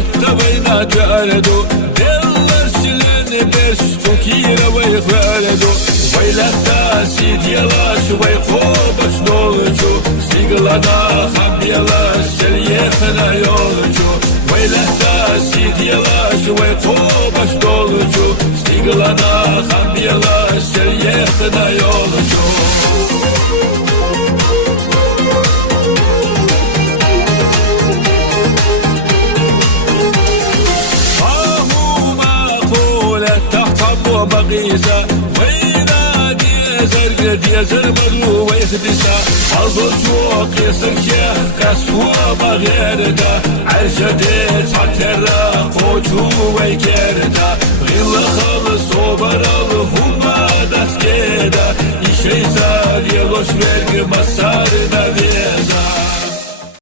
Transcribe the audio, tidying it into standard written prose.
حتى بين جاردو دلر سلن بش فكير ويخالدو ويلتا سيد يلاش ويخوبش نولجو سيغلنا خم يلاش سليخنا يولجو ويلتا سيد يلاش ويخوبش نولجو سيغلنا خم يلاش سليخنا يولجو وبقيسة وينا ديزر ديزر بدو ويخدسة حظ شوق يسر شيخ كسوة بغيردا عرشدت حتى قوتو ويكردا غير خلص وبرال هما دست كده يشيزال يلوش vergi masarına veza